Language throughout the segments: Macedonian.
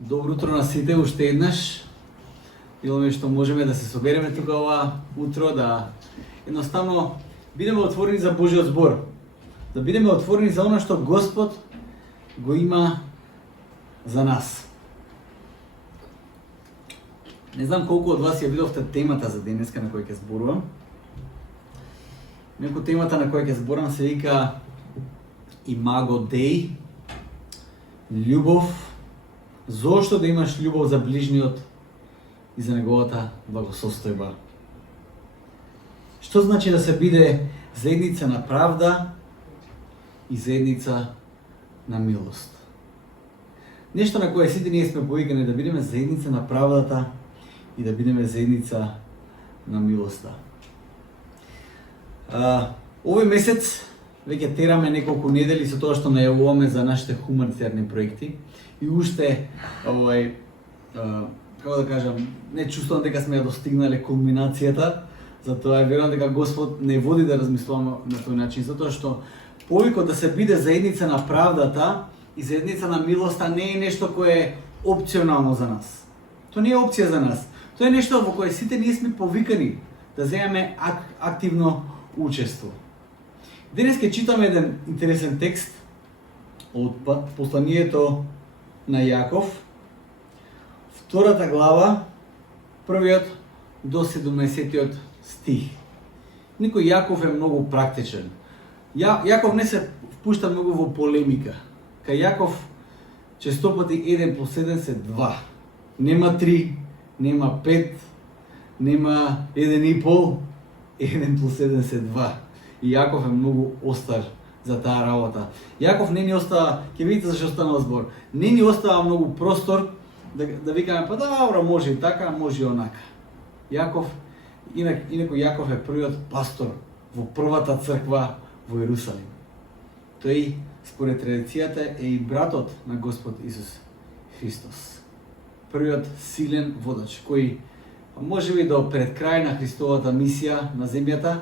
Добро утро на сите, уште еднаш. Миломе што можеме да се собереме тука ова утро, да едноставно бидеме отворени за Божиот збор. Да бидеме отворени за оно што Господ го има за нас. Не знам колку од вас ја видовте темата за денеска на која ќе зборувам. Неко темата на која ќе зборам се вика Имаго Деј, љубов. Зошто да имаш љубов за ближниот и за неговата благосостојба? Што значи да се биде заедница на правда и заедница на милост? Нешто на кое сите ние сме повикани да бидеме заедница на правдата и да бидеме заедница на милоста. Овој месец веќе тераме неколку недели со тоа што најавуваме за нашите хуманитарни проекти. И уште, како да кажам, не чувствувам дека сме ја достигнале кулминацијата, затоа верувам дека Господ не води да размислуваме на тој начин, затоа што повеќе да се биде заедница на правдата и заедница на милоста не е нешто кое е опционално за нас. Тоа не е опција за нас. Тоа е нешто во кое сите ние сме повикани да земеме активно учество. Денес ќе читаме еден интересен текст од посланието на Јаков, втората глава, првиот до 17 стих. Никој Јаков е многу практичен. Јаков не се впушта многу во полемика. Кај Јаков честопати 1 плюс 1 се 2. Нема 3, нема 5, нема 1,5, 1 плюс 1 се 2. И Јаков е многу остар за таа работа. Јаков не ни остава, ќе видите зашто станал збор, не ни остава многу простор да викаме, па добро, може и така, може и онака. Јаков, инаку Јаков е првиот пастор во првата црква во Јерусалим. Тој, според традицијата, е и братот на Господ Исус Христос. Првиот силен водач, кој може би до пред крај на Христовата мисија на земјата,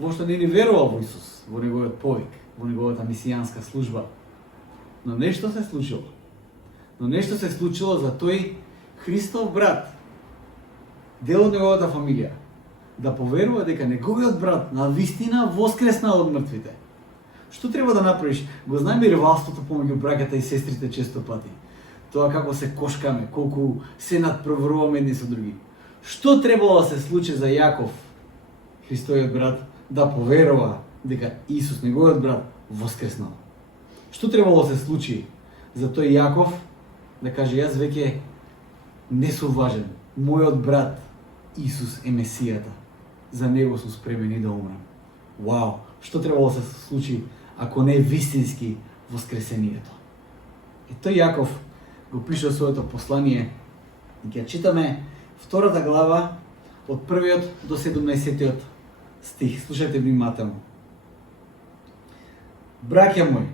воопшто не ни верувал во Исус, во неговиот повик, во неговата мисијанска служба. Но нешто се случило. За тој Христов брат, дел од неговата фамилија, да поверува дека неговиот брат на вистина воскреснал од мртвите. Што треба да направиш? Го знаеме ревалството помеѓу браќата и сестрите често пати. Тоа како се кошкаме, колку се надпреваруваме едни со други. Што требало да се случи за Јаков, Христовиот брат, да поверува дека Исус, неговиот брат, воскреснал? Што требало да се случи за тој Јаков да каже, јас веќе не сум важен, мојот брат Исус е Месијата, за него сум спремен и да умрам? Вау, што требало да се случи ако не е вистински воскресението? И тој Јаков го пише своето послание и ќе читаме втората глава од првиот до 17 стих. Слушајте внимателно. Браќа мои,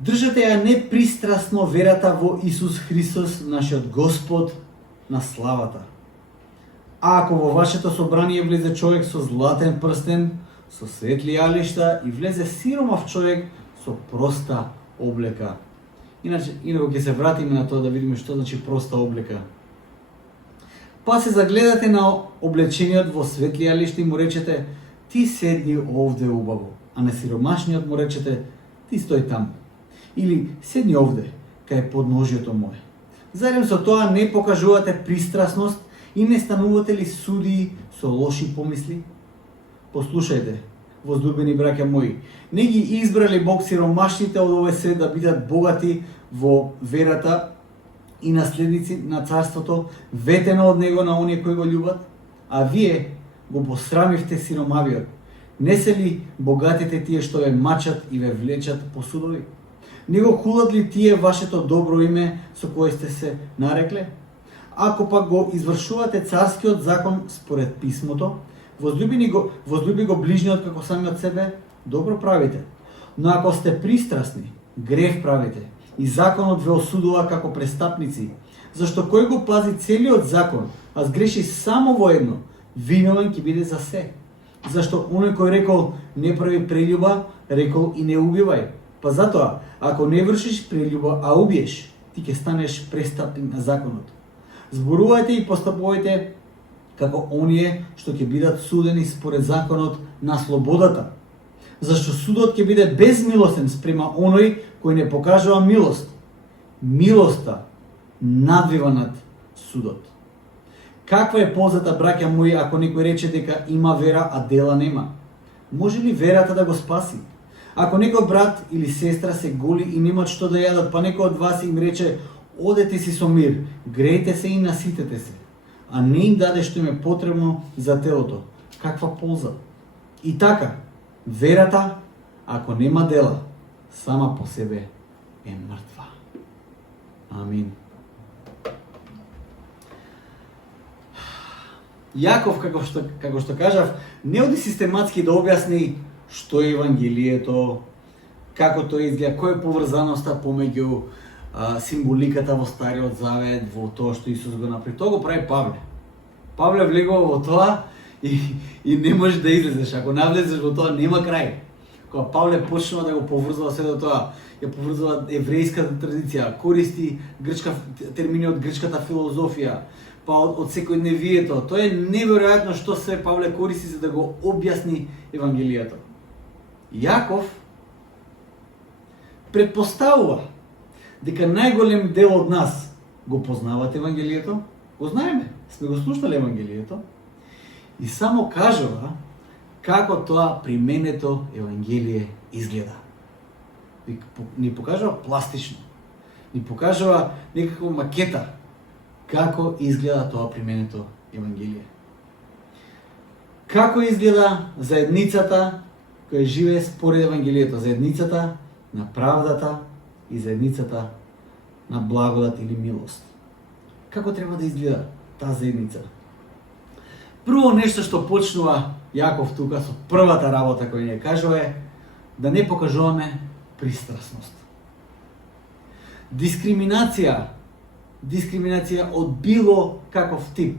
држате ја непристрасно верата во Исус Христос, нашиот Господ на славата. А ако во вашето собрание влезе човек со златен прстен, со светли јалишта и влезе сиромав човек со проста облека. Инаку ќе се вратиме на тоа да видиме што значи проста облека. Па се загледате на облечениот во светли јалишта и му речете, ти седни овде убаво, а на сиромашниот му речете, ти стој таму. Или седни овде, кај подножјето мое. Зарем со тоа не покажувате пристрасност и не станувате ли судии со лоши помисли? Послушајте, возлюбени браќа мои, не ги избрали Бог сиромашните од овој свет да бидат богати во верата и наследници на царството, ветено од него на оние кои го љубат? А вие го посрамивте сиромавиот. Не се ли богатите тие што ве мачат и ве влечат по судови? Не го хулат ли тие вашето добро име со кое сте се нарекле? Ако пак го извршувате царскиот закон според писмото, возлюби го ближниот како самиот себе, добро правите. Но ако сте пристрасни, грев правите и законот ве осудува како престапници, зашто кој го пази целиот закон, а сгреши само во едно, виновен ќе биде за се. Зашто оној кој рекол не прави прелюба, рекол и не убивај. Па затоа, ако не вршиш прелюба, а убиеш, ти ќе станеш престапник на законот. Зборувајте и постапувајте како оние што ќе бидат судени според законот на слободата. Зашто судот ќе биде безмилосен спрема оној кој не покажува милост. Милоста надвива над судот. Каква е ползата, браќа мои, ако некој рече дека има вера, а дела нема? Може ли верата да го спаси? Ако некој брат или сестра се голи и немат што да јадат, па некој од вас им рече: одете си со мир, греете се и наситете се, а не им даде што им е потребно за телото, каква полза? И така, верата, ако нема дела, сама по себе е мртва. Амин. Јаков, како што кажав, не оди систематски да објасни што е Евангелието, како тоа изгледа, која е поврзаноста помеѓу символиката во Стариот Завет, во тоа што Исус го направи. Тоа го прави Павле. Павле влегува во тоа и не можеш да излезеш. Ако навлезеш во тоа, нема крај. Кога Павле почнува да го поврзува се до тоа, ја поврзува еврејската традиција, користи термини од грчката филозофија, па од секојдневието. Тоа е неверојатно што се Павле користи за да го објасни Евангелието. Јаков предпоставува дека најголем дел од нас го познават Евангелието, го знаеме, сме го слушнали Евангелието, и само кажува како тоа применето Евангелие изгледа. Ни покажува пластично, ни покажува некаква макета како изгледа тоа применето Евангелие. Како изгледа заедницата која живее според Евангелието, заедницата на правдата и заедницата на благодат или милост. Како треба да изгледа таа заедница? Прво нешто што почнува Јаков тука со првата работа која ни кажува е да не покажуваме пристрасност. Дискриминација од било каков тип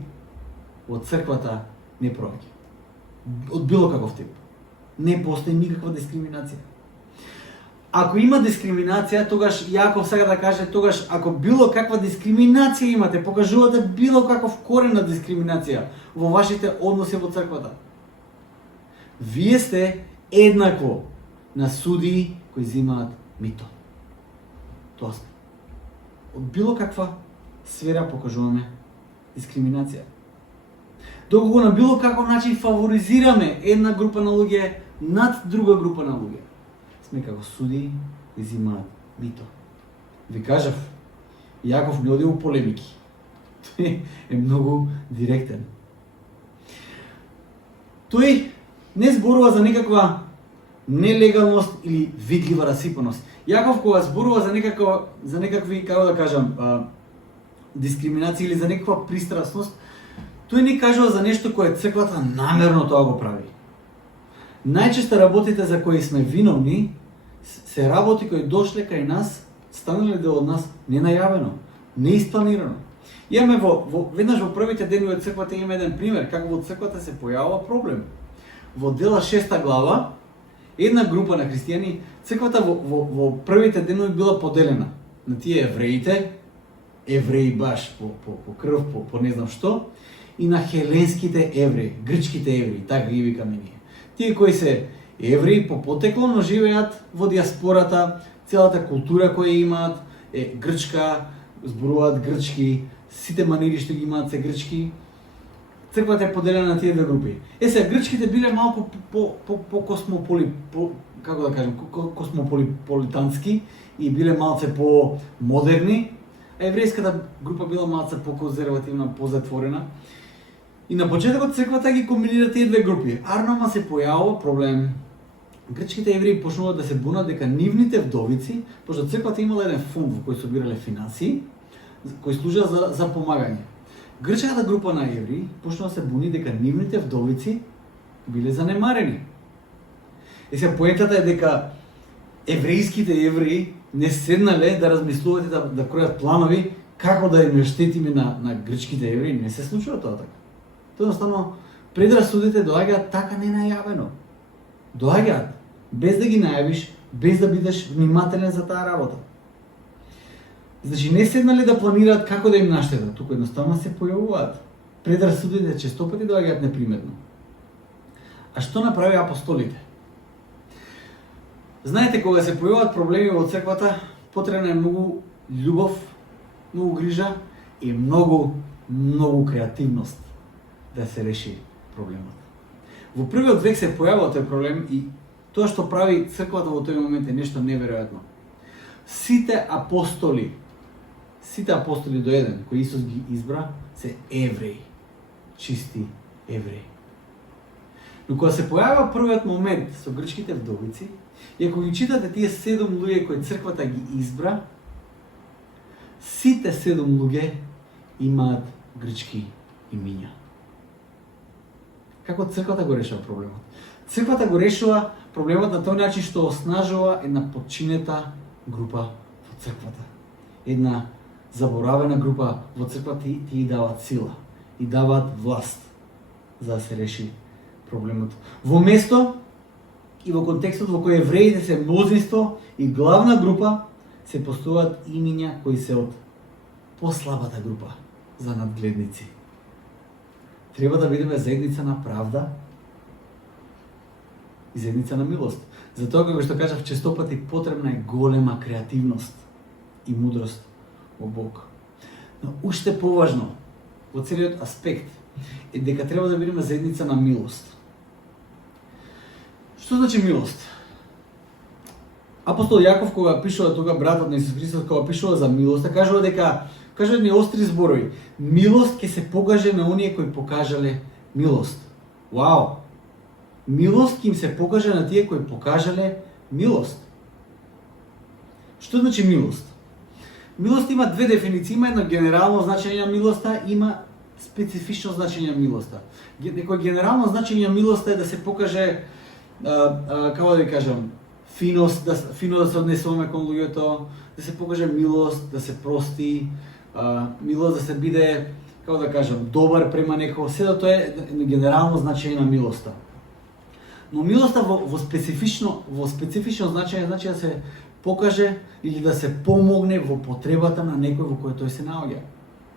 во црквата не проаѓа. Од било каков тип. Не постои никаква дискриминација. Ако има дискриминација, тогаш Јаков сака да каже, тогаш ако било каква дискриминација имате, покажувате било каков корен на дискриминација во вашите односи во црквата. Вие сте еднакво на судии кои земаат мито. Тоа сме. Од било каква сфера покажуваме дискриминација. Доколку на било каков начин фаворизираме една група на луѓе над друга група на луѓе, сме како судии кои земаат мито. Ви кажав, Јаков не оди у полемики. Тој е многу директен. Тој не зборува за некаква нелегалност или видлива расипаност. Јаков кога зборува за некакви, како да кажам, дискриминација или за некаква пристрасност, тој не кажува за нешто кое црквата намерно тоа го прави. Најчесто работите за кои сме виновни се работи кои дошле кај нас, станале дел од нас ненајавено, неиспланирано. Имаме веднаш во првите денови од црквата имаме еден пример како во црквата се појавува проблем. Во дела 6 глава, една група на христијани, црквата во првите денови била поделена на тие евреи баш по крв, по не знам што, и на хеленските евреи, грчките евреи, така ги викаме ние. Тие кои се евреи по потекло, но живеат во диаспората, целата култура која имаат е грчка, зборуваат грчки, сите манири што ги имаат се грчки. Црквата е поделена на тие две групи. Сега грчките биле малку космополитански и биле малце по-модерни, а еврејската група била малце по-конзервативна, позатворена. И на почетокот црквата ги комбинира тие две групи. Арнама се појавува проблем. Грчките евреи почнуваат да се бунат дека нивните вдовици, пошто црквата имала еден фонд во кој собирале финансии, кои служа за помагање. Грчката група на евреи почнува да се буни дека нивните вдовици биле занемарени. Сега поентата е дека еврејските евреи не седнале да размислуваат и да кројат планови како да им штетиме на грчките евреи. Не се случува тоа така. Тоа едноставно предрасудите доаѓаат така ненајавено. Доаѓаат, без да ги најавиш, без да бидеш внимателен за таа работа. Значи не седнале да планираат како да им наштедат, туку едноставно се појавуваат. Предрасудите често пати доаѓаат неприметно. А што направи апостолите? Знаете, кога се појавуваат проблеми во црквата, потребна е многу љубов, многу грижа и многу креативност да се реши проблемот. Во првиот век се појавува тој проблем и тоа што прави црквата во тој момент е нешто неверојатно. Сите апостоли до еден кои Исус ги избра се евреи, чисти евреи. Но кога се појавува првиот момент со грчките вдовици, и ако ги читате тие 7 луѓе кои црквата ги избра, сите 7 луѓе имаат грчки имиња. Како црквата го решава проблемот? Црквата го решава проблемот на тој начин што оснажува една подчинета група во црквата. Една заборавена група во црквата ти даваат сила, и даваат власт за да се реши проблемот. Во место и во контекстот во кој евреите се мнозинство и главна група, се поставуваат имиња кои се од послабата група за надгледници. Треба да бидеме заедница на правда и заедница на милост. Затоа, како што кажав, често пати потребна е голема креативност и мудрост во Бог. Но уште поважно во целиот аспект е дека треба да бидеме заедница на милост. Што значи милост? Апостол Јаков, кога пишува тука, братот на Исус Христос, кога пишува за милост, кажува дека, кажува ни остри зборови, милост ќе се покаже на оние кои покажале милост. Вау! Милост ќе им се покаже на тие кои покажале милост. Што значи милост? Милост има две дефиниции, има едно генерално значење на милоста, има специфично значење на милоста. Некој генерално значење на милоста е да се покаже, како да ви кажам, финост, фино да се однесуваме кон луѓето, да се покаже милост, да се прости, милост да се биде, како да кажам, добар према некој, седо тоа е генерално значење на милоста. Но милоста во специфично значење значи да се покаже или да се помогне во потребата на некој во кој тој се наоѓа.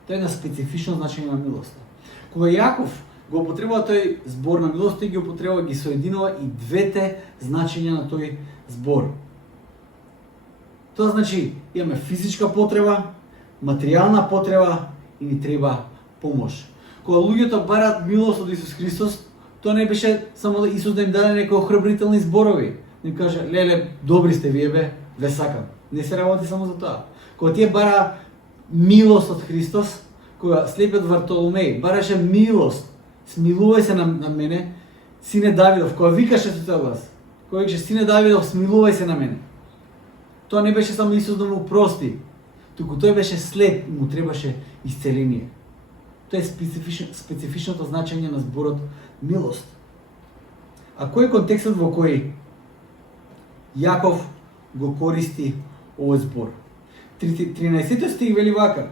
Тоа е на специфично значење на милоста. Кога Јаков го употребува тој збор на милост, тој ги употребува, ги соединува и двете значења на тој збор. Тоа значи, имаме физичка потреба, материјална потреба и ни треба помош. Кога луѓето бараат милост од Исус Христос, тоа не беше само да Исус да им даде некои охрабрителни зборови. Да им каже, леле, добри сте вие бе, ве сакам. Не се работи само за тоа. Кога тие бара милост од Христос, кога слепиот Вартоломеј бараше милост, смилувај се на мене, сине Давидов, кога викаше со цел глас, кога викаше, сине Давидов, смилувај се на мене. Тоа не беше само Исус да му прости, туку тој беше слеп и му требаше исцеление. Тоа е специфичното значење на зборот милост. А кој е контекстот во кој Јаков го користи овој збор? 13 стих вели вака: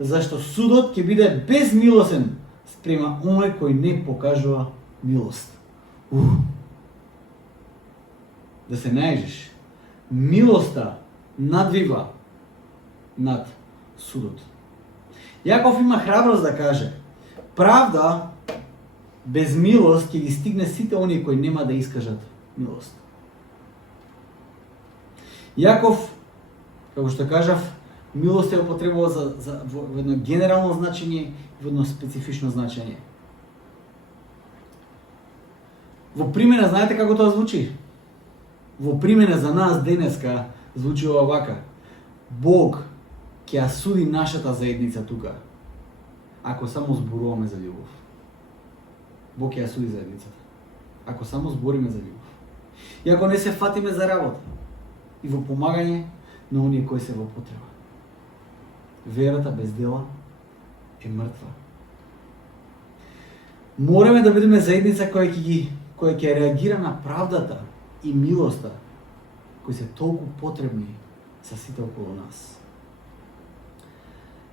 зашто судот ќе биде безмилосен спрема оној кој не покажува милост. Да се најжиш. Милоста надвива над судот. Јаков има храброст да каже: правда без милост ќе ги стигне сите оние кои нема да искажат милост. Јаков, како што кажав, милост е употребува во едно генерално значење и во едно специфично значење. Во примена, знаете како тоа звучи? Во примена за нас денеска звучи вака: Бог ќе ја суди нашата заедница тука, ако само зборуваме за љубов. Бог ќе ја суди заедницата, ако само збориме за љубов. И ако не се фатиме за работа и во помагање на оние кои се во потреба. Верата без дела е мртва. Мораме да бидеме заедница која ќе реагира на правдата и милоста кои се толку потребни за сите околу нас.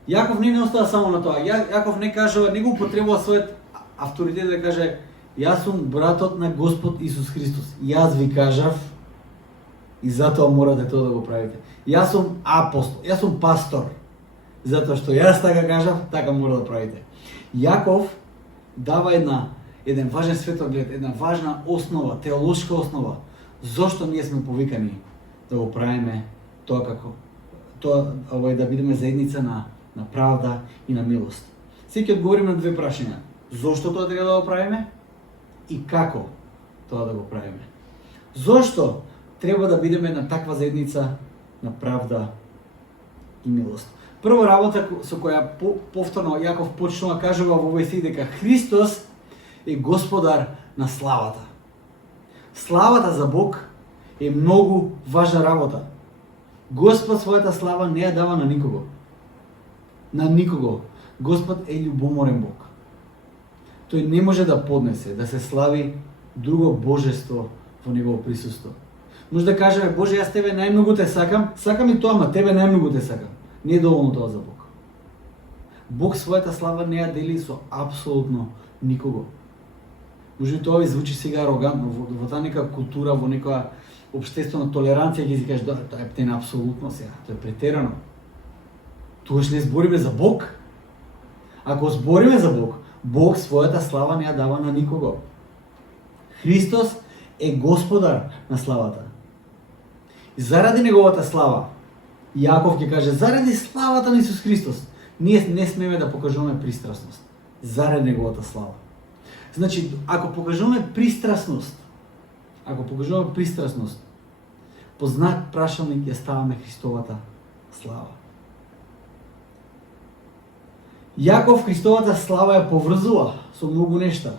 Јаков не остава само на тоа. Јаков не кажува, не го употребува својот авторитет да каже: јас сум братот на Господ Исус Христос. Јас ви кажав, И затоа морате тоа да го правите. Јас сум апостол, јас сум пастор. Затоа што јас така кажав, така мора да правите. Јаков дава еден важен светоглед, една важна основа, теолошка основа, зошто ние сме повикани да го правиме тоа како да бидеме заедница на правда и на милост. Сега ќе одговориме на две прашања. Зошто тоа треба да го правиме и како тоа да го правиме? Зошто треба да бидеме на таква заедница на правда и милост? Прва работа со која повторно Јаков почнува кажува во овој стих дека Христос е Господар на славата. Славата за Бог е многу важна работа. Господ својата слава не ја дава на никого. На никого. Господ е љубоморен Бог. Тој не може да поднесе да се слави друго божество во негово присуство. Може да кажеме, Боже, јас тебе најмногу те сакам и тоа, ама тебе најмногу те сакам. Не е доволно тоа за Бог. Бог својата слава не ја дели со апсолутно никого. Може би тоа ви звучи сега арогантно, во таа нека култура, во некоја општествена толеранција ќе си кажеш, да, тоа е птена апсолутно сега, тоа е претерано. Тогаш не збориме за Бог. Ако збориме за Бог, Бог својата слава не ја дава на никого. Христос е Господар на славата. И заради неговата слава, Јаков ќе каже, заради славата на Исус Христос, ние не смеме да покажуваме пристрасност. Заради неговата слава. Значи, ако покажуваме пристрасност, по знак прашалник ја ставаме Христовата слава. Јаков Христовата слава ја поврзува со многу нешта.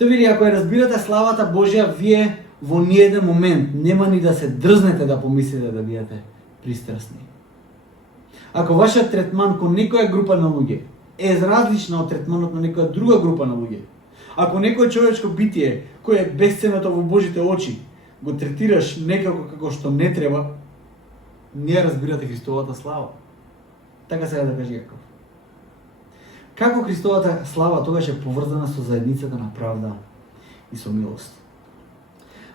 Тој вели, ако ја разбирате славата Божја, вие во ниеден момент нема ни да се дрзнете да помислите да бидете пристрасни. Ако вашиот третман кон некоја група на луѓе е различна од третманот на некоја друга група на луѓе, ако некој човечко битие кој е бесценето во Божите очи го третираш некако како што не треба, не разбирате Христовата слава. Така сега да каже Јаков. Како Христовата слава тогаш е поврзана со заедницата на правда и со милост?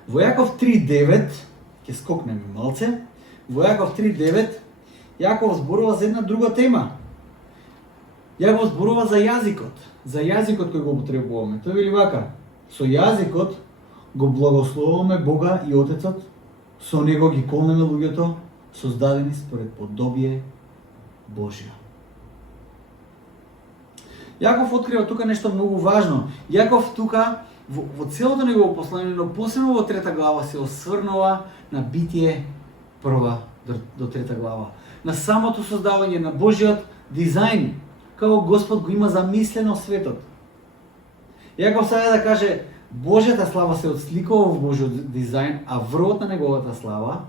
Во Јаков 3:9, ќе скокнеме малце, во Јаков 3:9, Јаков зборува за една друга тема. Јаков зборува за јазикот кој го употребуваме. Тој вели вака, со јазикот го благословуваме Бога и Отецот, со него ги колнеме луѓето, создадени според подобие Божјо. Јаков открива тука нешто многу важно. Јаков тука во целото негово послание, но посебно во 3 глава се осврнува на Битие 1 до 3 глава. На самото создавање, на Божиот дизајн, како Господ го има замислено светот. Јаков сака да каже, Божјата слава се отсликува во Божиот дизајн, а врвот на неговата слава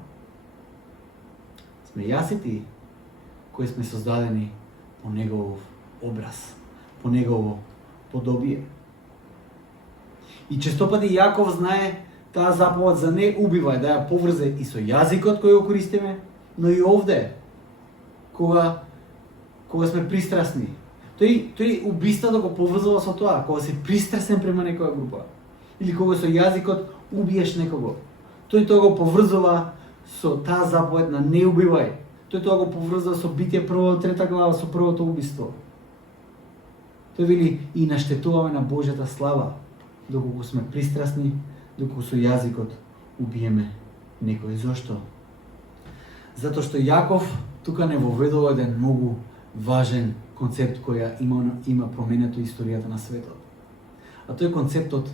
сме јас и ти, кои сме создадени по негов образ, по негово подобие. И честопати Јаков знае таа заповед за не убивај, да ја поврзе и со јазикот кој го користиме, но и овде, кога сме пристрасни. Тој убиството го поврзува со тоа, кога си пристрасен према некоја група. Или кога со јазикот убиеш некого. Тој тоа го поврзува со таа заповед на не убивај. Тој тоа го поврзува со Битие 1-3 глава, со првото убиство. Тој вели и наштетуваме на Божјата слава, доколку сме пристрасни, доколку со јазикот убиеме некој. Зошто? Затоа што Јаков тука не воведува еден многу важен концепт која има променето историјата на светот. А тој е концептот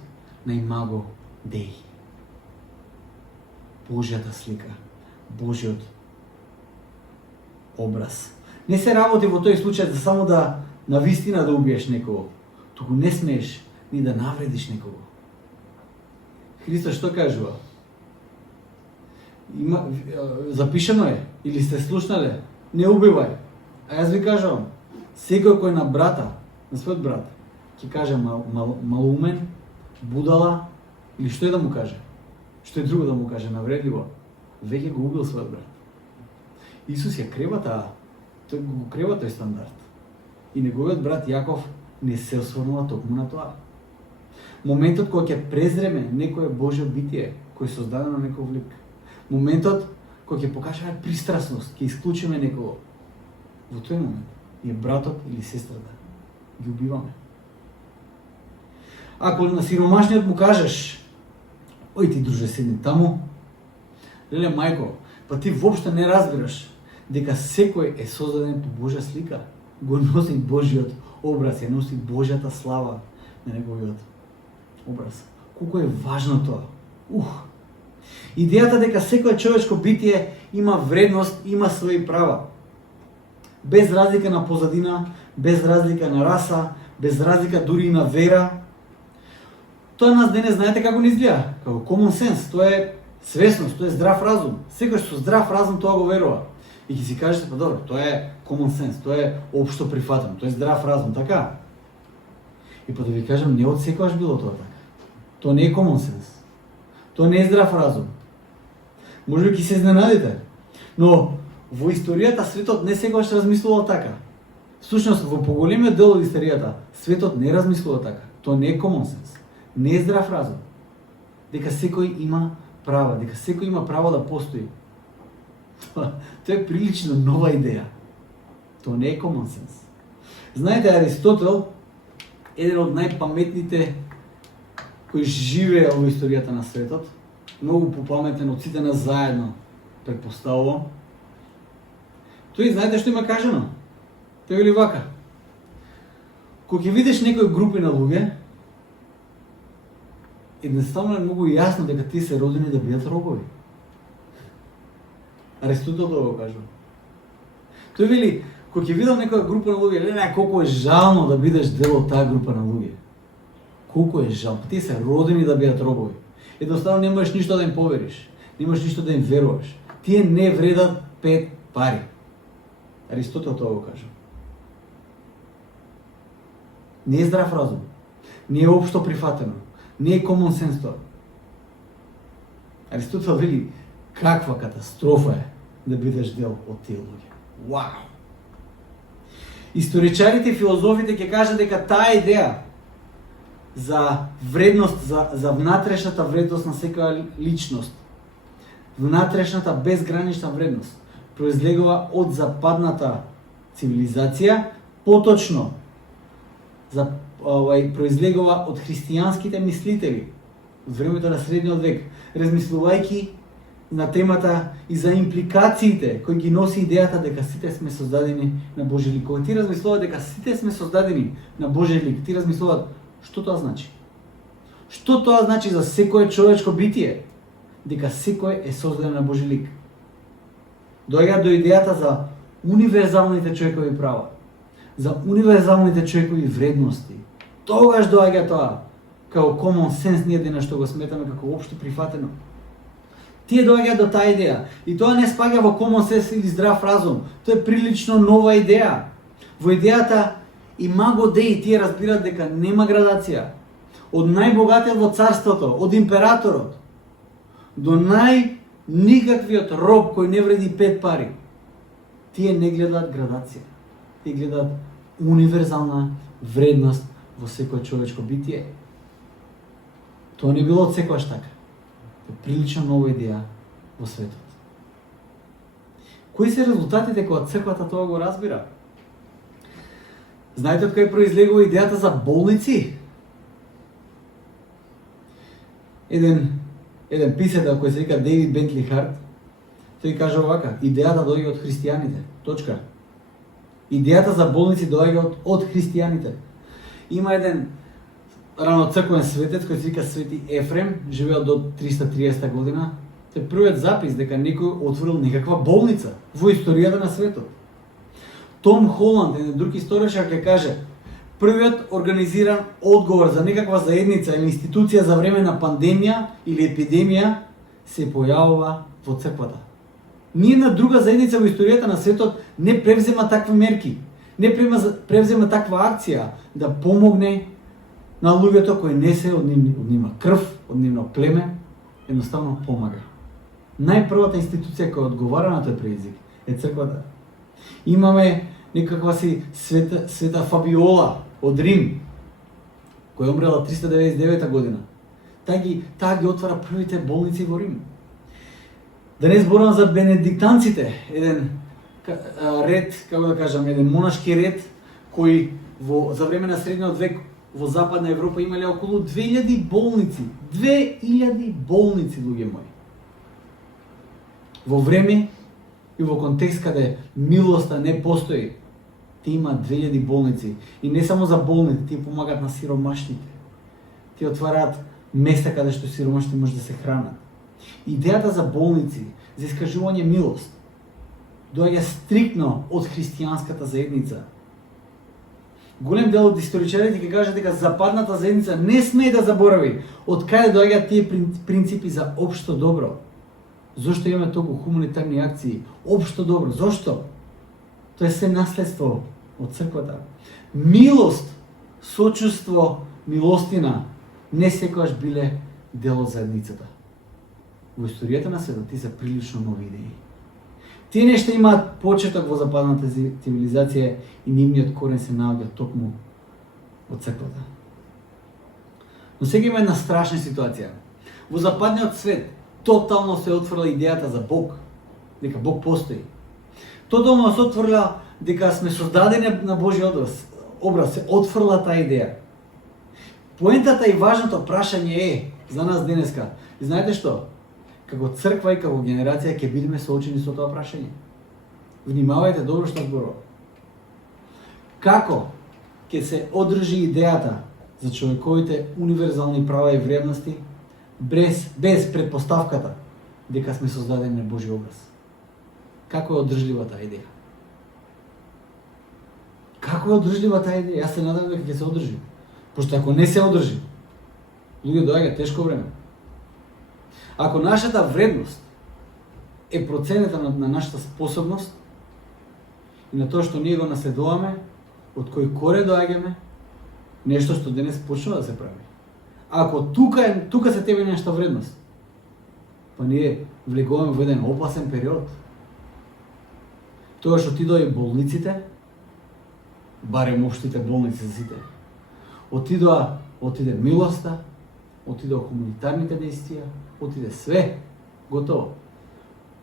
на имаго Деј. Божјата слика, Божјиот образ. Не се работи во тој случај за само да навистина да убиеш некого, туку не смееш ни да навредиш некого. Христос што кажува? Запишано е, или сте слушнале, не убивај. А јас ви кажувам, секој кој на брата, на својот брат, ќе каже малумен, будала, или што е да му каже? Што е друго да му каже, навредливо? Веќе го убил својот брат. Исус ја крева тој го крева тој стандард. И неговиот брат Јаков не се осврнува токму на тоа. Моментот кога ќе презреме некое Божјо битие, кој е создадено на некој лик, Моментот кој ќе покажеме пристрасност, ќе исклучиме некого. Во тој момент е братот или сестрата. Ги убиваме. Ако на сиромашниот му кажеш, ој ти друже седни таму, леле мајко, па ти воопшто не разбираш дека секој е создаден по Божја слика, го носи Божјиот образ, ја носи Божјата слава на неговиот образ. Колку е важно тоа. Идејата дека секој човечко битие има вредност, има своји права. Без разлика на позадина, без разлика на раса, без разлика дури и на вера. Тоа нас денес знаете како ни изгледа? Како common sense, тоа е свесност, тоа е здрав разум. Секој со здрав разум тоа го верува. И ќе си кажете, па добро, тоа е common sense, тоа е општо прифатено, тоа е здрав разум, така? И па да ви кажам, не од секогаш било тоа така. Тоа не е common sense. Тоа не е здрав разум. Може би ќе се изненадите, но во историјата светот не секогаш размислувал така. Всушност, во поголемиот дел од историјата, светот не размислува така. Тоа не е common sense. Не е здрав разум. Дека секој има права, дека секој има право да постои. Тоа е прилично нова идеја. Тоа не е common sense. Знаете, Аристотел, еден од најпаметните кои живеел во историјата на светот, многу попаметен од сите нас заедно, предпоставувам. Тој знаете што има кажано? Тој вели вака: кога ќе видиш некои групи на луѓе, едноставно е многу јасно дека тие се родени да бидат робови. Аристотел тоа го кажува. Тој вели, кога ќе видам некоја група на луѓе, леле, колку е жално да бидеш дел од таа група на луѓе. Колку е жално. Тие се родени да бидат робови. Едноставно не можеш ништо да им повериш. Не можеш ништо да им веруваш. Тие не вредат 5 пари. Аристотел тоа го кажа. Не е здрав разум. Не е општо прифатено. Не е common sense тоа. Аристотел вели, каква катастрофа е да бидеш дел од тие луѓе. Вау! Историчарите и филозофите ќе кажат дека таа идеја за вредност, за внатрешната вредност на секоја личност, внатрешната безгранична вредност, произлегува од западната цивилизација, поточно произлегува од христијанските мислители од времето на средниот век, размислувајќи на темата и за импликациите кои ги носи идејата дека сите сме создадени на Божји лик. Кога ти размислуваш дека сите сме создадени на Божји лик, ти размислуваш што тоа значи? Што тоа значи за секое човечко битие? Дека секој е создаден на Божји лик. Доаѓа до идејата за универзалните човекови права, за универзалните човекови вредности. Тогаш доаѓа тоа како common sense, ние денес што го сметаме како општо прифатено. Тие доаѓаат до таа идеја. И тоа не спаѓа во common sense или здрав разум. Тоа е прилично нова идеја. Во идејата имаго деи тие разбираат дека нема градација. Од најбогатиот во царството, од императорот, до никаквиот роб кој не вреди 5 пари. Тие не гледаат градација. Тие гледаат универзална вредност во секој човечко битие. Тоа не било од секојаш така. Тоа е прилично нова идеја во светот. Кои се резултатите кога црквата тоа го разбира? Знаете од кај произлегува идејата за болници? Еден писател кој се вика Дейвид Бентли Харт, тој кажа овака: идејата доаѓа од христијаните. Точка. Идејата за болници доаѓа од христијаните. Има еден раноцрквен светец кој се вика Свети Ефрем, живеел до 330 година. Тој првиот запис дека некој отворил некаква болница во историјата на светот. Том Холанд, еден друг историчар, ќе каже: првиот организиран одговор за некаква заедница или институција за време на пандемија или епидемија се појавува во црквата. Ниедна друга заедница во историјата на светот не превзема такви мерки, не превзема таква акција да помогне на луѓето кои не се од нивна крв, од нивно племе, едноставно помага. Најпрвата институција која одговара на тој предизвик е црквата. Имаме некаква си света Фабиола од Рим, која умрела 399 година. Таа ги отвара првите болници во Рим. Да не зборувам за бенедиктанците, еден ред, како да кажам, еден монашки ред кој за време на средниот век во Западна Европа имале околу 2000 болници. 2000 болници, луѓе мои. Во време и во контекст каде милоста не постои, ти има 2000 болници. И не само за болните, ти помагат на сиромашните. Ти отвараат места каде што сиромашните може да се хранат. Идејата за болници, за искажување милост, доаѓа стриктно од христијанската заедница. Голем дел од историчарите ќе кажат дека западната заедница не смее да заборави од каде доаѓаат тие принципи за општо добро. Зошто имаме толку хуманитарни акции? Општо добро. Зошто? Тоа е се наследство од црквата. Милост, сочувство, милостина не секогаш биле дел од заедницата. Во историјата на светот тие се прилично нови идеи. Тие нешта имаат почеток во западната цивилизација и нивниот корен се наоѓа токму од црквата. Но сега има една страшна ситуација. Во западниот свет тотално се отврла идејата за Бог, дека Бог постои. Тотално се отврла дека сме создадени на Божји образ, се отврла таа идеја. Поентата и важното прашање е за нас денеска. И знаете што? Како црква и како генерација ќе бидеме соочени со тоа прашање. Внимавајте добро што зборувам. Како ќе се одржи идејата за човековите универзални права и вредности без предпоставката дека сме создадени на Божји образ? Како е одржлива таа идеја? Како е одржлива таа идеја? Јас се надам дека ќе се одржи. Пошто ако не се одржи, луѓе доаѓа тешко време. Ако нашата вредност е процената на нашата способност и на тоа што ние го наследуваме, од кој коре доаѓаме, нешто што денес почнува да се прави. Ако тука се тебе нашата вредност, па ние влегуваме во еден опасен период. Тоа што отидоа и болниците, барем општите болници за сите, отиде милоста, отиде хуманитарните действија, отиде све, готово.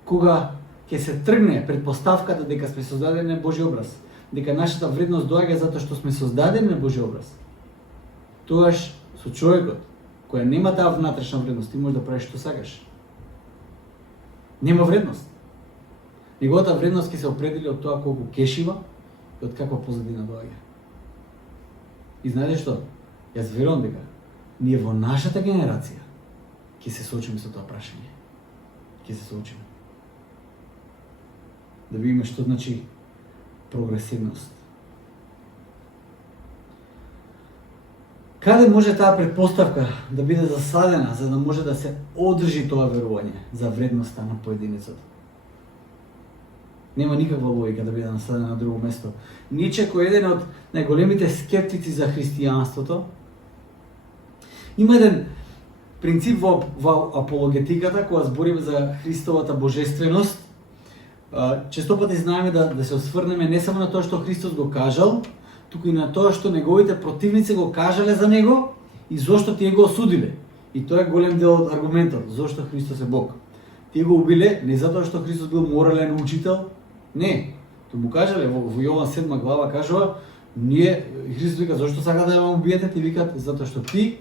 Кога ќе се тргне предпоставката дека сме создадени на Божји образ, дека нашата вредност доаѓа затоа што сме создадени на Божји образ, тогаш со човекот, која нема таа внатрешна вредност, ти можеш да правиш што сакаш. Нема вредност. Неговата вредност ќе се определи од тоа колку кеш има и од каква позадина доаѓа. И знаете што? Јас верувам дека ние во нашата генерација ќе се соочиме со тоа прашање. Ќе се соочиме. Да видиме што значи прогресивност. Каде може таа предпоставка да биде засадена за да може да се одржи тоа верување за вредноста на поединецот? Нема никаква логика да биде насадена на друго место. Ниче кој еден од најголемите скептици за христијанството има еден принцип во апологетиката која збориме за Христовата божественост. Често пати знаеме да се осврнеме не само на тоа што Христос го кажал, туку и на тоа што неговите противници го кажале за него и зошто тие го осудиле. И тоа е голем дел од аргументот зошто Христос е Бог. Тие го убиле не затоа што Христос бил морален учител, не. Тоа му кажале во Јован 7 глава кажува, ние Христос вика зошто сакате да ме убиете, ти викат затоа што ти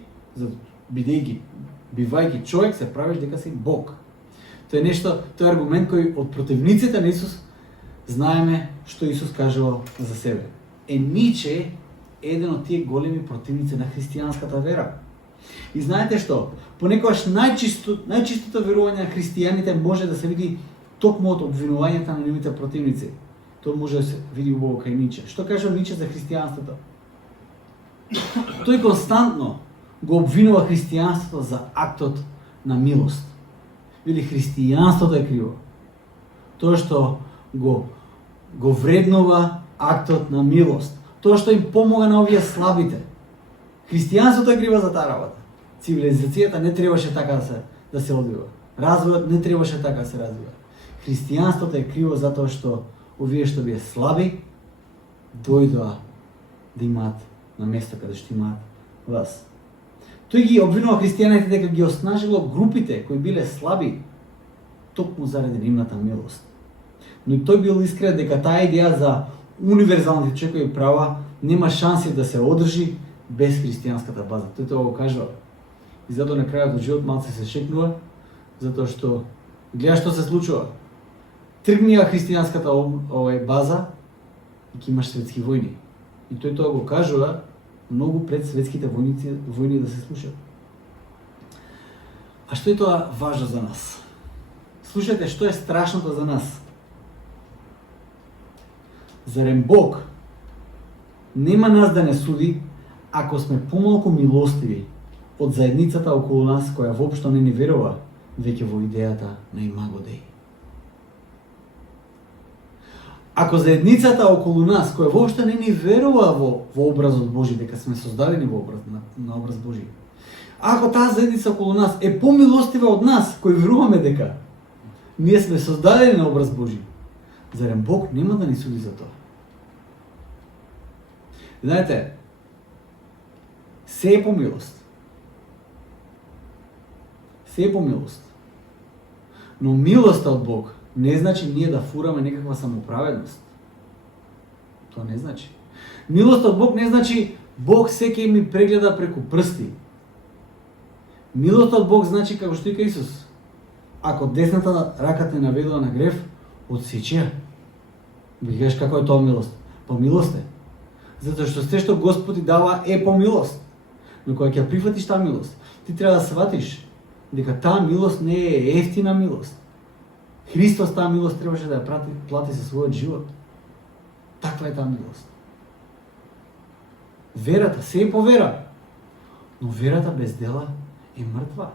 бивајќи човек се правиш дека си Бог. Тоа е нешто, тоа е аргумент кој од противниците на Исус знаеме што Исус кажувал за себе. Ниче е еден од тие големи противници на христијанската вера. И знаете што? Понекогаш најчистото верување на христијаните може да се види токму од обвинувањата на нивните противници. Тоа може да се види убаво кај Ниче. Што кажува Ниче за христијанството? Тој константно го обвинува христијанството за актот на милост. Или христијанството е криво. Тоа што го вреднува актот на милост. Тоа што им помога на овие слабите. Христијанството е криво за таа работа. Цивилизацијата не требаше така да се одвива. Развојот не требаше така да се развива. Христијанството е криво затоа што овие што бие слаби дојдоа да имаат на место каде што имаат власт. Тој ги обвинува христијаните дека ги оснажило групите кои биле слаби. токму заради нивната милост. Но и тој бил искрен дека таа идеја за универзалните човекови права нема шанси да се одржи без христијанската база. Тој тоа го кажува. И затоа на крајот од живот малце се шекнува, затоа што гледа што се случува. Тргни ја христијанската база и ќе имаш светски војни. И тој тоа го кажува многу пред светските војни да се случат. А што е тоа важно за нас? Слушајте што е страшното за нас. Зарем Бог нема нас да не суди ако сме помалку милостиви од заедницата околу нас која воопшто не ни верува веќе во идејата на Имаго Деј. Ако заедницата околу нас која воопшто не ни верува во образот Божи, дека сме создадени во образ на образ Божи, ако таа заедница околу нас е помилостива од нас кои веруваме дека ние сме создадени на образ Божи, зарем Бог нема да ни суди за тоа? Знаете, се е по милост. Се е по милост. Но милоста од Бог не значи ние да фураме некаква самоправедност. Тоа не значи. Милоста од Бог не значи Бог секој ми прегледа преку прсти. Милоста од Бог значи како што вика Исус. Ако десната рака те наведува на грев, одсечи ја. Видиш како е тоа милост? По милост е. Затоа што се што Господ ти дава е по милост. Но кога ќе прифатиш таа милост, ти треба да сватиш дека таа милост не е ефтина милост. Христос таа милост требаше да ја плати со својот живот. Таква е таа милост. Верата, се е по вера. Но верата без дела е мртва.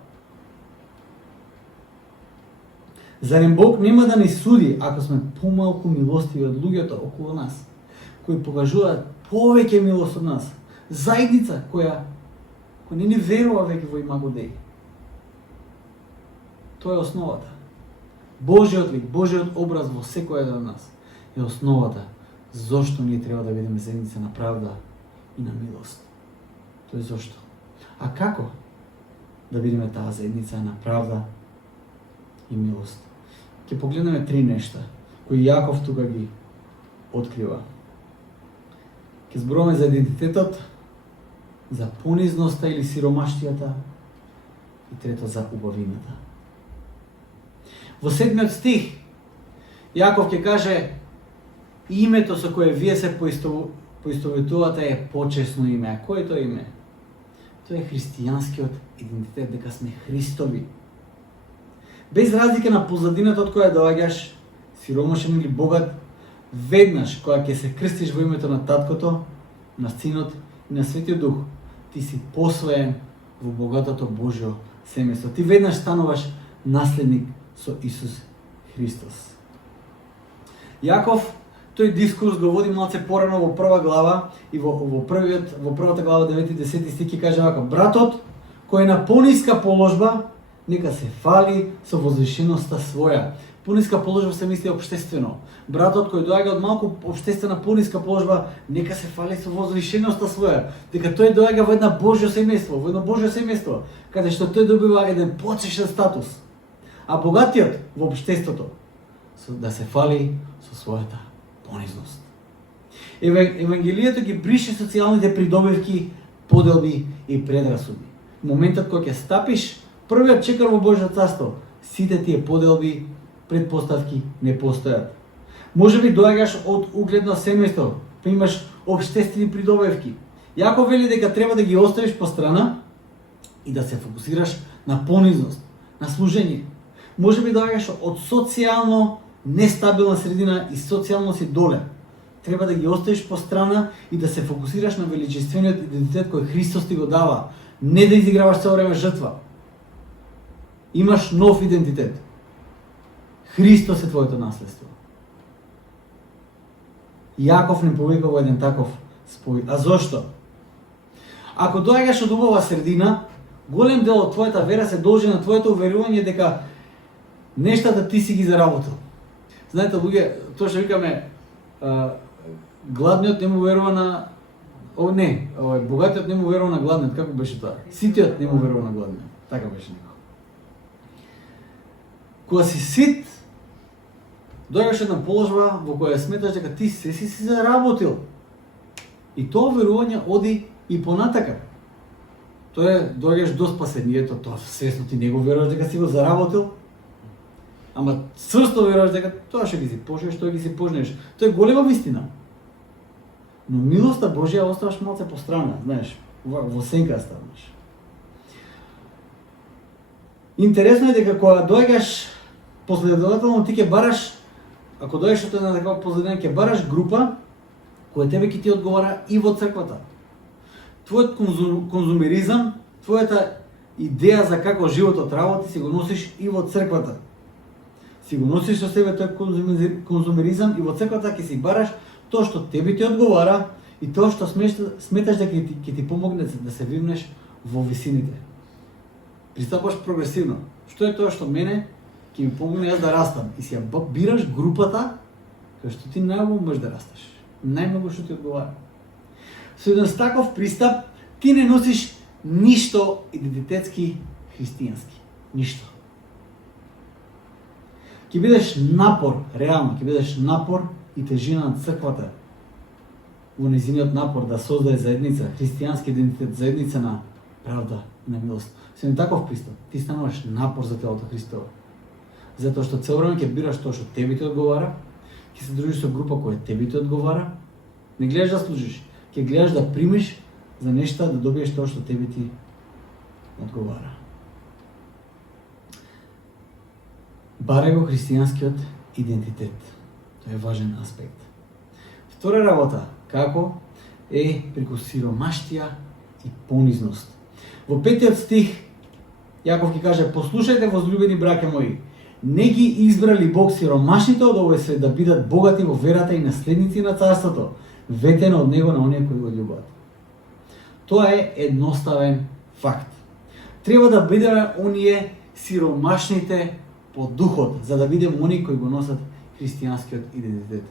Зарем Бог нема да ни суди ако сме помалку милостиви од луѓето околу нас, кои покажуваат повеќе милост од нас, заедница која не ни верува веќе во Имаго Деј. Тоа е основата. Божиот лик, Божиот образ во секој еден од нас е основата зошто ние треба да бидеме заедница на правда и на милост. Тоа е зошто. А како да бидеме таа заедница на правда и милост? Ќе погледнеме три нешта кои Јаков тука ги открива. Ќе зборуваме за идентитетот, за понизноста или сиромаштијата и трето за убавината. Во 7 стих Јаков ќе каже името со кое вие се поистоветувате е почесно име. А кој е тоа име? Тоа е христијанскиот идентитет, дека сме Христови. Без разлика на позадината од која доаѓаш, сиромашен или богат, веднаш кога ќе се крстиш во името на Таткото, на Синот и на Светиот Дух, ти си посвоен во богатото Божјо семејство. Ти веднаш стануваш наследник со Исус Христос. Јаков тој дискурс го води малце порано во прва глава и во првата глава 9 и 10 стих ќе каже вака: братот кој е на пониска положба нека се фали со возвишеноста своја. Пониска положба се мисли општествено. Братот кој доаѓа од малку општествена пониска положба нека се фали со возвишеноста своја, дека тој доаѓа во едно Божјо семејство, каде што тој добива еден почешен статус. А богатиот во општеството да се фали со својата понизност. Евангелието ги брише социјалните придобивки, поделби и предрасуди. Моментот кога ќе стапиш првиот чекор во Божјото царство, сите тие поделби, предпоставки не постојат. Може би доаѓаш од угледно семејство, па имаш општествени придобивки. Јаков вели дека треба да ги оставиш по страна и да се фокусираш на понизност, на служење. Може би доаѓаш од социјално нестабилна средина и социјално си доле. Треба да ги оставиш по страна и да се фокусираш на величествениот идентитет кој Христос ти го дава. Не да изиграваш цело време жртва. Имаш нов идентитет. Христос е твоето наследство. Јаков не повика во еден таков спој. А зошто? Ако доаѓаш од убава средина, голем дел од твојата вера се должи на твоето уверување дека нештата ти си ги заработил. Знаете, луѓе, тоа што викаме, гладниот не му верува на... богатиот не му верува на гладниот, како беше тоа? Ситиот не му верува на гладниот. Така беше некој. Кога си сит, дојдеш една положба во која сметаш дека ти се си заработил. И тоа верување оди и понатака. Тоа е, дојдеш до спасението, тоа свесно ти не го веруваш дека си го заработил, ама цврсто веруваш дека тоа ќе ги си пожнеш, тоа ги си пожнеш. Тоа е голема вистина. Но милоста Божја оставаш малце по страна, знаеш, во сенка ставаш. Интересно е дека кога дојгаш последователно ти ќе бараш, ако дојдеш од една такава позадина, ќе бараш група која тебе ќе ти одговара и во црквата. Твојот конзумеризам, твојата идеја за како животот работи си го носиш и во црквата. Си го носиш со себе тој конзумеризам и во црквата ќе си бараш тоа што тебе ти одговара и тоа што сметаш дека ќе ти помогне да се вивнеш во висините. Пристапаш прогресивно. Што е тоа што мене ќе ми помогне јас да растам и си ја бираш групата кај што ти најмногу можеш да растеш. Најмногу што ти одговара. Со еден таков пристап ти не носиш ништо идентитетски христијански. Ништо. Ќе бидеш напор, реално, ќе бидеш напор и тежина на црквата во незиниот напор да создае заедница, христијански идентитет, заедница на правда и на милост. Со еден таков пристап ти стануваш напор за телото Христово. Затоа што цел време ќе бираш тоа што тебе ти одговара, ќе се дружиш со група која тебе ти одговара, не гледаш да служиш, ќе гледаш да примиш за нешта, да добиеш тоа што тебе ти одговара. Барај го христијанскиот идентитет. Тоа е важен аспект. Втора работа, како е преку сиромаштија и понизност. Во 5 стих Јаков ги каже: послушајте, возлюбени браќа мои, не ги избрали Бог сиромашните од овој свет да бидат богати во верата и наследници на царството, ветено од него на оние кои го љубат. Тоа е едноставен факт. Треба да бидеме оние сиромашните по духот, за да бидеме оние кои го носат христијанскиот идентитет.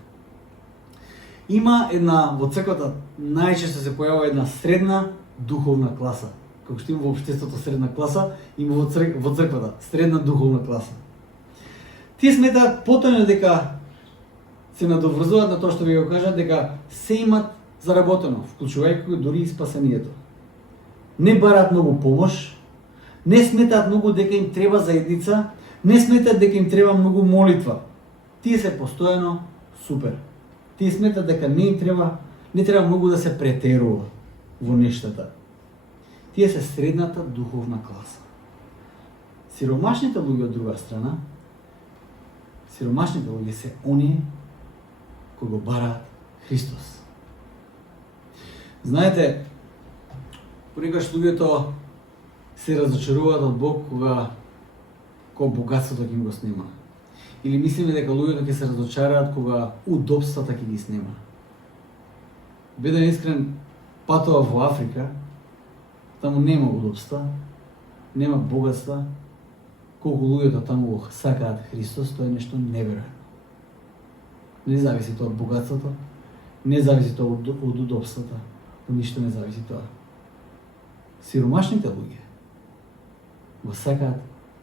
Има една, во црквата најчесто се појавува една средна духовна класа. Како што има во општеството средна класа, има во црквата средна духовна класа. Тие сметаат потоа дека се надоврзуваат на тоа што ви го кажат, дека се имат заработено, вклучувајќи дури и спасението. Не бараат многу помош, не сметаат многу дека им треба заедница, не сметаат дека им треба многу молитва. Тие се постојано супер. Тие сметаат дека не треба многу да се претерува во нештата. Тие се средната духовна класа. Сиромашните луѓе од друга страна, сиромашните луѓе се оние кои го бараат Христос. Знаете, понекогаш луѓето се разочаруваат од Бог кога богатството ќе го снема. Или мислиме дека луѓето ќе се разочараат кога удобствата ќе ги снема. Биден искрен, патува во Африка, таму нема удобства, нема богатства, колку луѓето таму го сакаат Христос, тоа е нешто неверојатно. Не зависи тоа од богатството, не зависи тоа од удобствата, од ништо не зависи тоа. Сиромашните луѓе го сакаат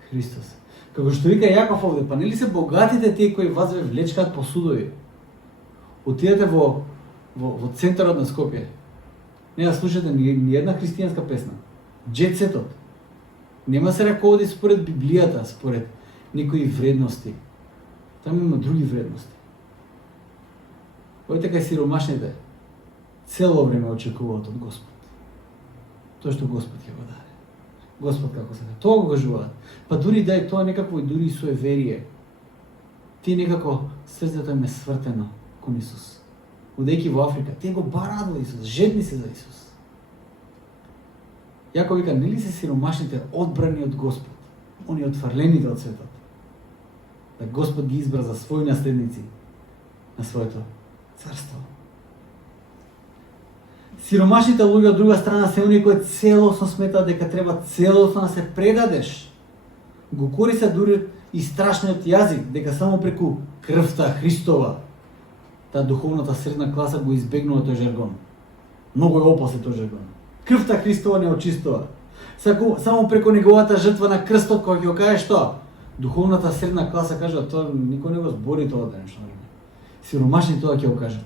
Христос. Како што вика Јаков овде, па нели се богатите тие кои вас ве влечкаат по судови? Отидете во центарот на Скопје. Не да слушате ни една христијанска песна. Джетсетот. Нема се раководи според Библијата, според некои вредности. Таму има други вредности. Ојте кај сиромашните, цело време очекуваат од Господ. Тоа што Господ ќе го даде. Господ како се тоа го кажуваат. Па дури да е тоа некакво и дури и суеверие. Ти некако срцето им е свртено кон Исус. Одејќи во Африка, те го бараат во Исус, жедни се за Исус. Јако вика, нели се сиромашните одбрани од Господ, они отфрлените од светот, да Господ ги избра за своји наследници на своето царство. Сиромашните луѓе од друга страна се оние кои целосно сметаат дека треба целосно да се предадеш. Го користат дури и страшниот јазик, дека само преку крвта Христова таа духовната средна класа го избегнува тој жаргон. Многу е опасен тој жаргон. Крвта Христова не очистува. Само преку неговата жртва на крстот, кој ќе го кажеш тоа, Духовната средна класа кажа, тоа никој не го збори тоа денешно време. Сиромашни тоа ќе го кажат.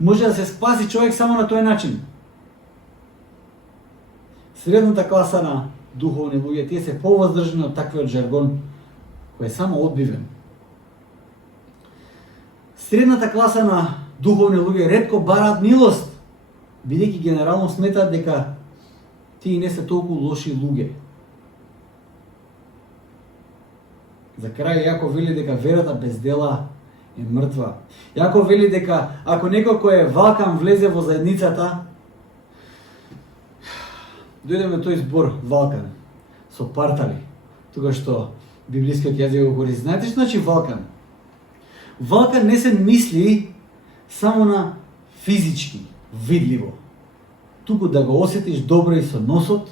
Може да се спаси човек само на тој начин. Средната класа на духовни луѓе, тие се повоздржани од таквиот жаргон, кој е само одбивен. Средната класа на духовни луѓе ретко бараат милост, бидејќи генерално сметаат дека тие не се толку лоши луѓе. За крај Јаков вели дека верата без дела е мртва. Јаков вели дека ако некој кој е валкан влезе во заедницата, дојдеме тој збор валкан со партали, тога што библискиот јазик го користи. Знаете што значи валкан? Валкан не се мисли само на физички, видливо. Туку да го осетиш добро и со носот,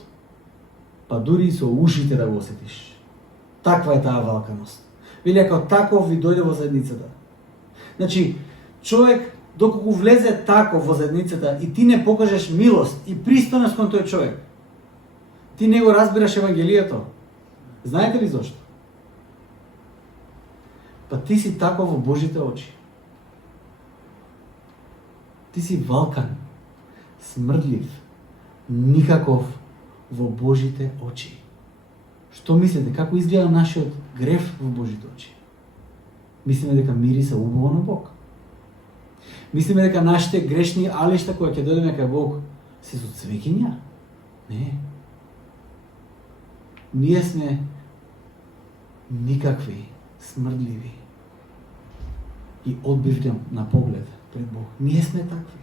па дури и со ушите да го осетиш. Таква е таа валканост. Вели ако таков ви дојде во заедницата. Значи, човек, доколку влезе таков во заедницата и ти не покажеш милост и пристојност кон тој човек, ти не го разбираш Евангелието. Знаете ли зошто? Па ти си таков во Божите очи. Ти си валкан, смрдлив, никаков во Божите очи. Што мислите, како изгледа нашиот грев во Божите очи? Мислиме дека мириса убаво на Бог. Мислиме дека нашите грешни алишта кои ќе дојдеме кај Бог се со цвеќиња? Не. Ние сме никакви, смрдливи и одбивни на поглед пред Бог. Ние сме такви.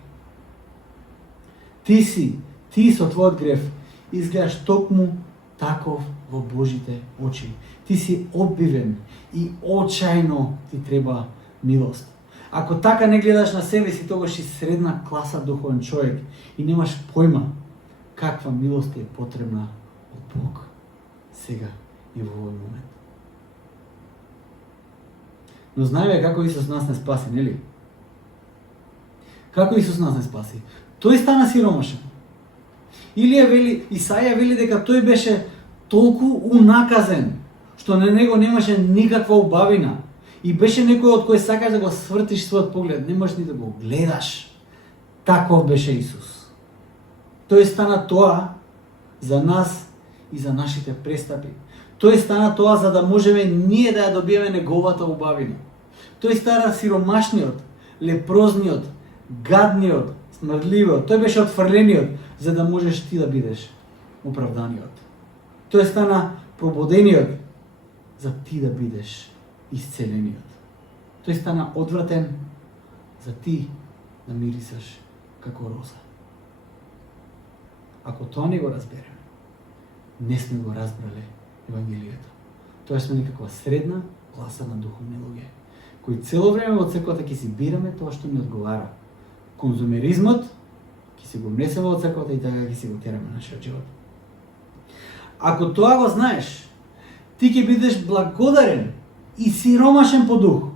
Ти со твојот грев изгледаш токму таков во Божите очи. Ти си одбивен и очајно ти треба милост. Ако така не гледаш на себе си, тогаш си средна класа духовен човек и немаш појма каква милост ти е потребна од Бог сега и во овој момент. Но знаеме како Исус нас не спаси, нели? Како Исус нас не спаси? Тој стана сиромашен. Исаја вели дека тој беше толку унаказен, што на него немаше никаква убавина. И беше некој од кој сакаш да го свртиш својот поглед, не можеш ни да го гледаш. Таков беше Исус. Тој стана тоа за нас и за нашите престапи. Тој стана тоа за да можеме ние да ја добиеме неговата убавина. Тој стана сиромашниот, лепрозниот, гадниот, смрдливиот. Тој беше отфрлениот, за да можеш ти да бидеш оправданиот. Тој стана пробудениот, за ти да бидеш исцелениот. Тој стана одвратен, за ти да мирисаш како роза. Ако тоа не го разбереме, не сме го разбрале Евангелието. Тоа сме некаква средна класа на духовни луѓе, кои цело време во црквата ќе си бираме тоа што ни одговара. Конзумеризмот ќе си го внесеме во црквата и така ќе си го тераме нашиот живот. Ако тоа го знаеш, ти ќе бидеш благодарен и сиромашен по дух.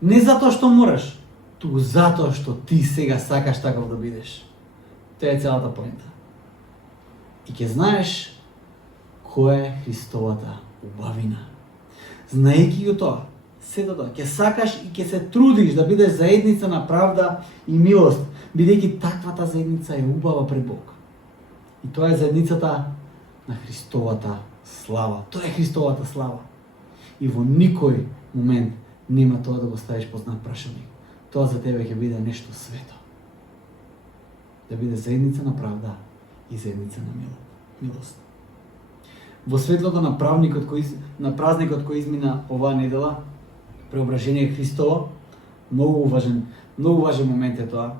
Не затоа што мораш, туку затоа што ти сега сакаш таков да бидеш. Тоа е целата поента. И ќе знаеш која е Христовата убавина. Знаејќи го тоа, сето тоа, ќе сакаш и ќе се трудиш да бидеш заедница на правда и милост, бидејќи таквата заедница е убава пред Бог. И тоа е заедницата на Христовата слава. Тоа е Христовата слава. И во никој момент нема тоа да го ставиш под знак прашање. Тоа за тебе ќе биде нешто свето. Да биде заедница на правда и заедница на милост. Во светлото на празникот кој измина оваа недела, преображение Христово, многу важен момент е тоа.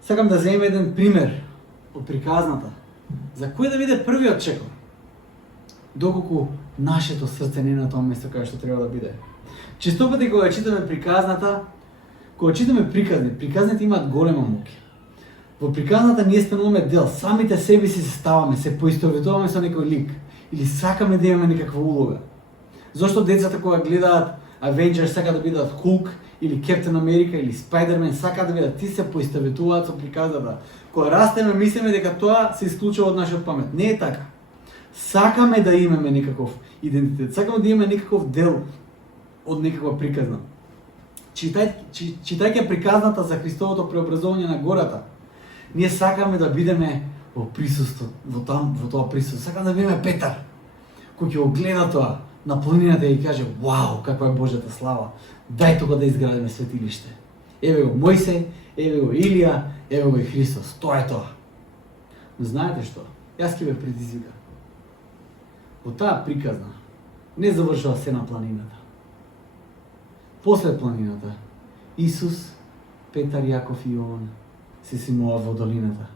Сакам да земем еден пример од приказната, за кој да биде првиот чекор, доколку нашето срце не е на тоа место каде што треба да биде. Често пати кога читаме приказната, кога читаме приказните имаат голема моќ. Во приказната ние стануваме дел, самите себе си се ставаме, се поистоветуваме со некој лик или сакаме да имаме некаква улога. Зошто децата кога гледаат Avengers сака да бидат Hulk или Captain America или Spider-Man, сака да бидат, ти се поистоветуваат со приказната. Кога растеме мислиме дека тоа се исклучува од нашиот памет. Не е така. Сакаме да имаме некаков идентитет, сакаме да имаме некаков дел од некаква приказна. Читајќи приказната за Христовото преобразување на гората, ние сакаме да бидеме во присуство, во тоа присуство. Сакаме да бидеме Петар, кој ќе го гледа тоа на планината и каже: "Вау, каква е Божјата слава! Дај тука да изградиме светилиште. Еве го Мојсей, еве го Илија, еве го и Христос. Тоа е тоа." Но знаете што? Јас ќе ве предизвикам. Во таа приказна не завршува се на планината. После планината, Исус, Петар, Јаков и Јован се симуваат во долината,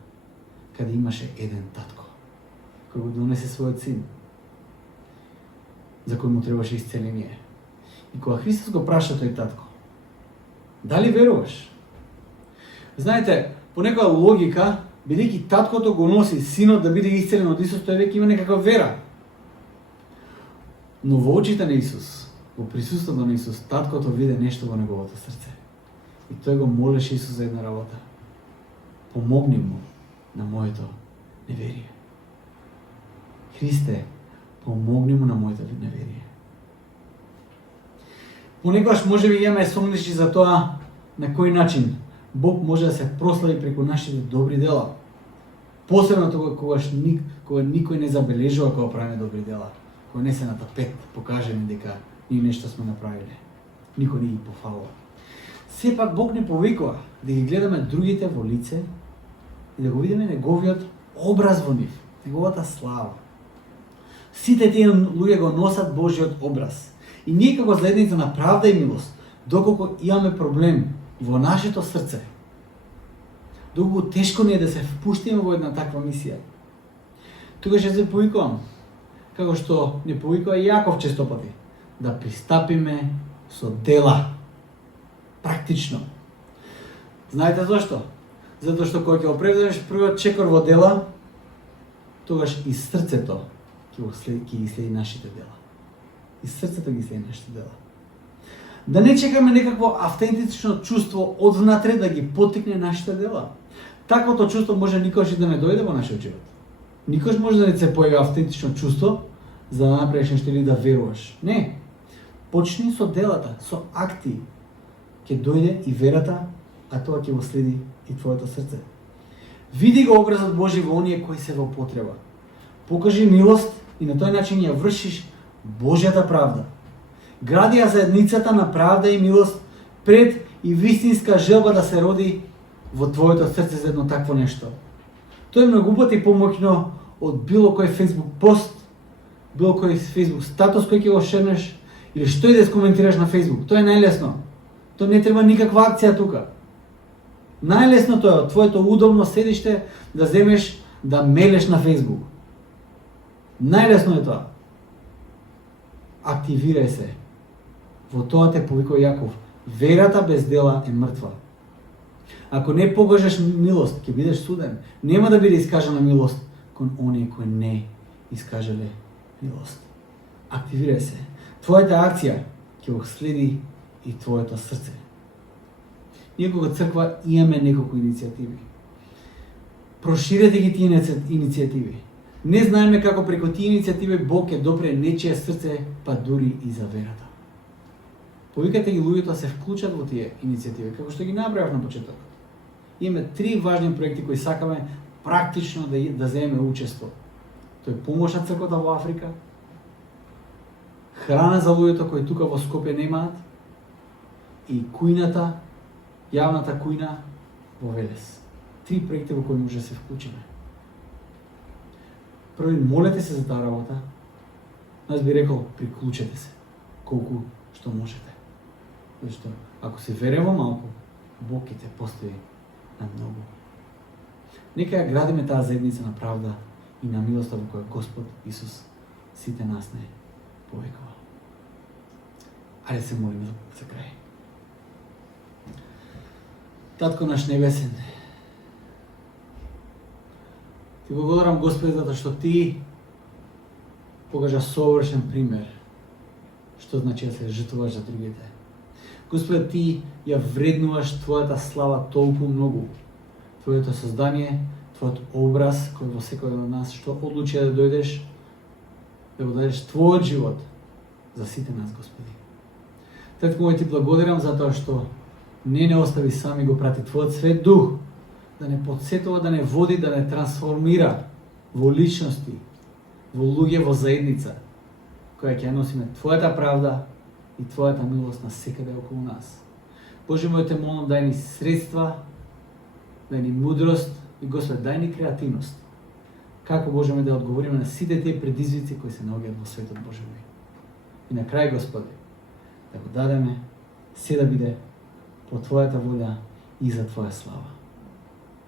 каде имаше еден татко, кој го донесе својот син, за кој му требаше исцеление. И кога Христос го праша тој татко: "Дали веруваш?" Знаете, по некоја логика, бидејќи таткото го носи синот да биде исцелен од Исус, тој веќе има некаква вера. Но во очите на Исус, во присуството на Исус, таткото виде нешто во неговото срце. И тој го молеше Исус за една работа: "Помогни му на моето неверие." Христе, помогни му на моето неверие. Понекогаш може би имаме сомнеши за тоа на кој начин Бог може да се прослави преку нашите добри дела. Посебно тогаш кога никој не забележува кога правиме добри дела, кога не се на тапет покажеме дека ние нешто сме направиле. Никој не ги пофалува. Сепак Бог не повикува да ги гледаме другите во лице и да го видиме неговиот образ во нив, неговата слава. Сите тие луѓе го носат Божиот образ. И ние како следница на правда и милост, доколку имаме проблем во нашето срце, доколку тешко ни е да се впуштиме во една таква мисија, тогаш ќе се повикувам, како што не повикува Јаков честопати, да пристапиме со дела. Практично. Знаете зашто? Затоа што кога ќе го превземеш првиот чекор во дела, тогаш и срцето ќе ги следи нашите дела. И срцето ги следи нашите дела. Да не чекаме некакво автентично чувство одвнатре да ги поттикне нашите дела. Таквото чувство може никогаш и да не дојде во нашиот живот. Никогаш може да не се појави автентично чувство за да направиш нешто или да веруваш. Не. Почни со делата, со акти. Ќе дојде и верата, а тоа ќе го следи и твоето срце. Види го образот Божи во оние кои се во потреба. Покажи милост и на тој начин ја вршиш Божјата правда. Гради ја заедницата на правда и милост пред и вистинска желба да се роди во твоето срце за едно такво нешто. Тоа е многу пати помоќно од било кој Facebook пост, било кој Facebook статус кој ќе го шернеш или што и да скоментираш на Facebook. Тоа е најлесно. Тоа не треба никаква акција тука. Најлесното е од твоето удобно седиште да земеш да мелеш на Facebook. Најлесно е тоа. Активирај се. Во тоа те повикува Јаков. Верата без дела е мртва. Ако не покажеш милост, ќе бидеш суден. Нема да биде искажана милост кон оние кои не искажале милост. Активирај се. Твојата акција ќе го следи и твоето срце. Ние кога црква имаме неколку иницијативи. Проширете ги тие иницијативи. Не знаеме како преку тие иницијативи Бог ќе допре нечие срце, па дури и за верата. Повикате ги луѓето да се вклучат во тие иницијативи, како што ги набравав на почетокот. Имаме 3 важни проекти кои сакаме практично да земеме учество. Тој е помош на црквата во Африка, храна за луѓето кои тука во Скопје немаат и кујната, јавната кујна во Велес. 3 проекти во кои може да се вклучиме. Први, молете се за таа работа. Аз би рекол, приклучете се колку што можете. Зашто ако се верува малку, Бог ќе те постави на многу. Нека ја градиме таа заедница на правда и на милоста во која Господ Исус сите нас не повикува. Ајде се молиме за крај. Татко наш небесен, Ти благодарам, Господи, затоа што Ти покажа совршен пример што значи да се жртвуваш за другите. Господи, Ти ја вреднуваш Твојата слава толку многу. Твоето создание, Твојот образ кој во секој од нас што одлучи да дојдеш, да го дадеш Твојот живот за сите нас, Господи. Татко мој, Ти благодарам за тоа што не остави сами, го прати Твојот Свет Дух, да не подсетува, да не води, да не трансформира во личности, во луѓе, во заедница, која ќе носиме Твојата правда и Твојата милост на секаде околу нас. Боже мој, Те молам, дај ни средства, дај ни мудрост и Господи, дај ни креативност. Како можеме да одговориме на сите тие предизвици кои се наоѓаат во светот, Боже мој. И на крај, Господи, да го дадеме се да биде по Твојата волја и за Твоја слава.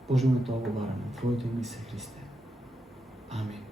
Боже мој, тоа го бараме. Твоето име се Христе. Амин.